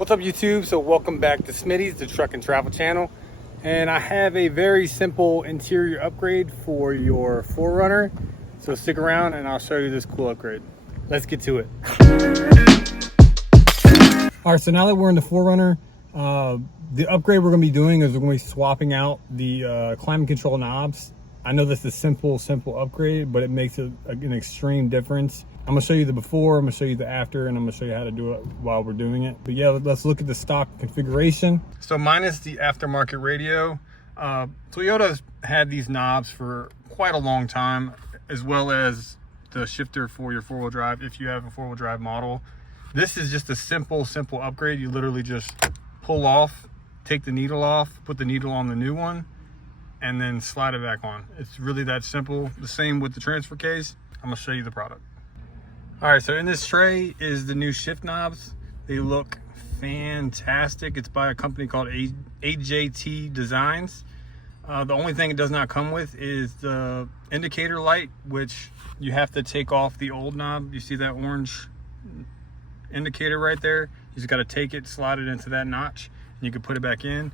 What's up YouTube? So welcome back to Smitty's, the truck and travel channel. And I have a very simple interior upgrade for your 4Runner. So stick around and I'll show you this cool upgrade. Let's get to it. All right, so now that we're in the 4Runner, the upgrade we're gonna be doing is we're gonna be swapping out the climate control knobs. I know this is a simple upgrade, but it makes an extreme difference. I'm gonna show you the before, I'm gonna show you the after, and I'm gonna show you how to do it while we're doing it. But yeah, let's look at the stock configuration. So minus the aftermarket radio, Toyota's had these knobs for quite a long time, as well as the shifter for your four-wheel drive if you have a four-wheel drive model. This is just a simple upgrade. You literally just pull off, take the needle off, put the needle on the new one, and then slide it back on. It's really that simple. The same with the transfer case. I'm gonna show you the product. All right, so in this tray is the new shift knobs. They look fantastic. It's by a company called AJT Designs. The only thing it does not come with is the indicator light, which you have to take off the old knob. You see that orange indicator right there? You just gotta take it, slide it into that notch, and you can put it back in.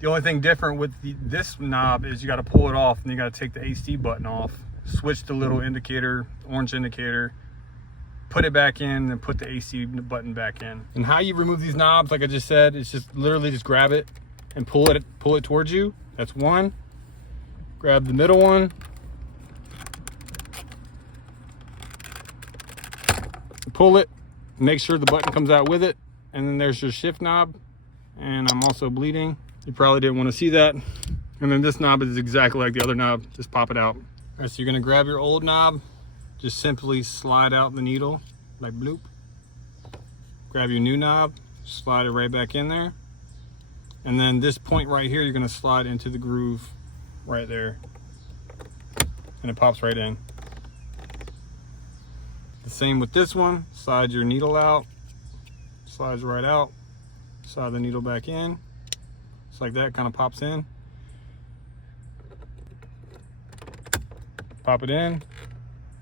The only thing different with this knob is you gotta pull it off and you gotta take the AC button off, switch the little indicator, orange indicator, put it back in, and put the AC button back in. And how you remove these knobs, like I just said, it's just literally just grab it and pull it towards you. That's one. Grab the middle one. Pull it, make sure the button comes out with it, and then there's your shift knob. And I'm also bleeding. You probably didn't want to see that. And then this knob is exactly like the other knob. Just pop it out. All right, so you're gonna grab your old knob, just simply slide out the needle, like bloop. Grab your new knob, slide it right back in there. And then this point right here, you're gonna slide into the groove right there. And it pops right in. The same with this one. Slide your needle out, slides right out. Slide the needle back in. Just like that, kind of pops in. Pop it in.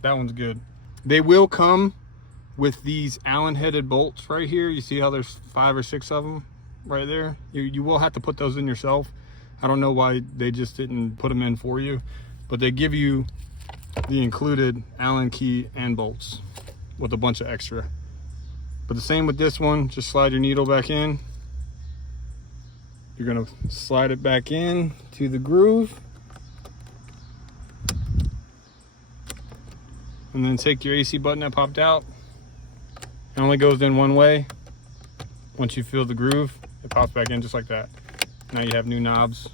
That one's good. They will come with these Allen-headed bolts right here. You see how there's 5 or 6 of them right there? You will have to put those in yourself. I don't know why they just didn't put them in for you, but they give you the included Allen key and bolts with a bunch of extra. But the same with this one, just slide your needle back in. You're gonna slide it back in to the groove. And then take your AC button that popped out. It only goes in one way. Once you feel the groove, it pops back in just like that. Now you have new knobs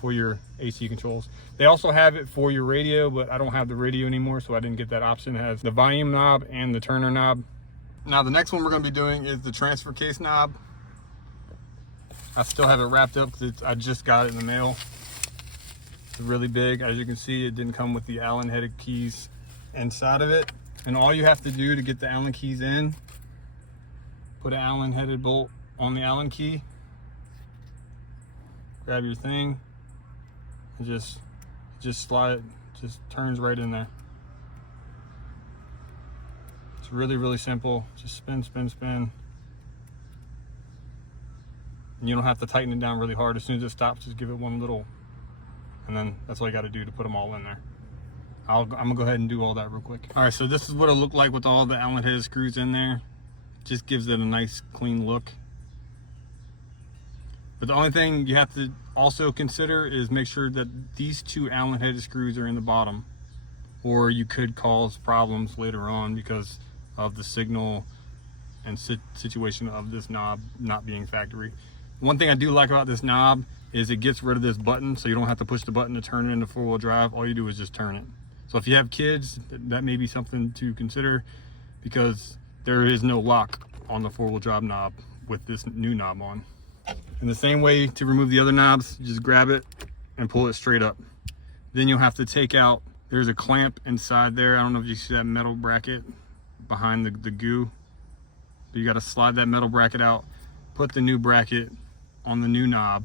for your AC controls. They also have it for your radio, but I don't have the radio anymore, so I didn't get that option. It has the volume knob and the turner knob. Now the next one we're gonna be doing is the transfer case knob. I still have it wrapped up because I just got it in the mail. It's really big. As you can see, it didn't come with the Allen-headed keys inside of it. And all you have to do to get the Allen keys in, put an Allen-headed bolt on the Allen key, grab your thing, and just slide it, just turns right in there. It's really simple. Just spin, spin, spin. And you don't have to tighten it down really hard. As soon as it stops, just give it one little, and then that's all you got to do to put them all in there. I'm gonna go ahead and do all that real quick. All right, so this is what it looked like with all the Allen-headed screws in there. Just gives it a nice clean look. But the only thing you have to also consider is make sure that these 2 Allen-headed screws are in the bottom, or you could cause problems later on because of the signal and situation of this knob not being factory. One thing I do like about this knob is it gets rid of this button, so you don't have to push the button to turn it into 4-wheel drive. All you do is just turn it. So if you have kids, that may be something to consider, because there is no lock on the 4-wheel drive knob with this new knob on. In the same way to remove the other knobs, you just grab it and pull it straight up. Then you'll have to take out, there's a clamp inside there. I don't know if you see that metal bracket behind the goo. But you got to slide that metal bracket out, put the new bracket on the new knob,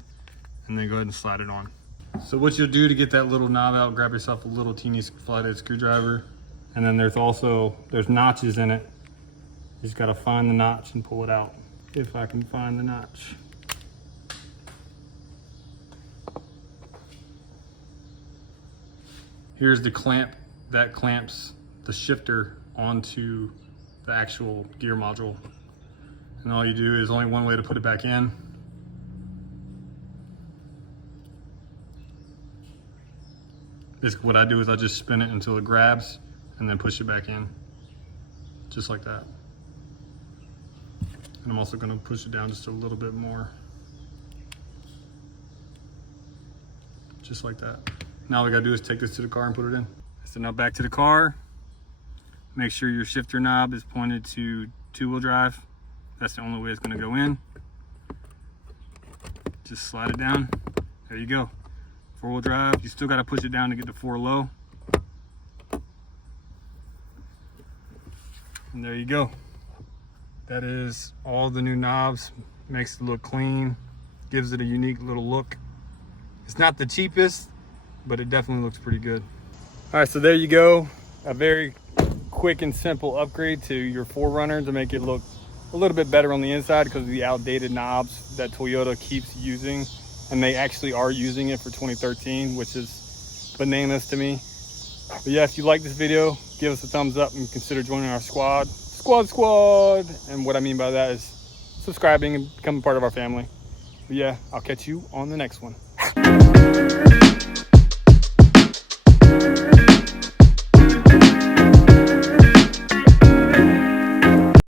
and then go ahead and slide it on. So what you'll do to get that little knob out, grab yourself a little teeny flathead screwdriver, and then there's notches in it. You just got to find the notch and pull it out. if I can find the notch. Here's the clamp that clamps the shifter onto the actual gear module. And all you do is only one way to put it back in. Basically what I do is I just spin it until it grabs and then push it back in. Just like that. And I'm also gonna push it down just a little bit more. Just like that. Now all we gotta do is take this to the car and put it in. So now back to the car. Make sure your shifter knob is pointed to two-wheel drive. That's the only way it's gonna go in. Just slide it down. There you go. Four-wheel drive. You still gotta push it down to get to 4 low. And there you go. That is all the new knobs. Makes it look clean. Gives it a unique little look. It's not the cheapest, but it definitely looks pretty good. All right, so there you go. A very quick and simple upgrade to your 4Runner to make it look a little bit better on the inside because of the outdated knobs that Toyota keeps using. And they actually are using it for 2013, which is bananas to me. But yeah, if you like this video, give us a thumbs up and consider joining our squad. Squad. And what I mean by that is subscribing and becoming part of our family. But yeah, I'll catch you on the next one.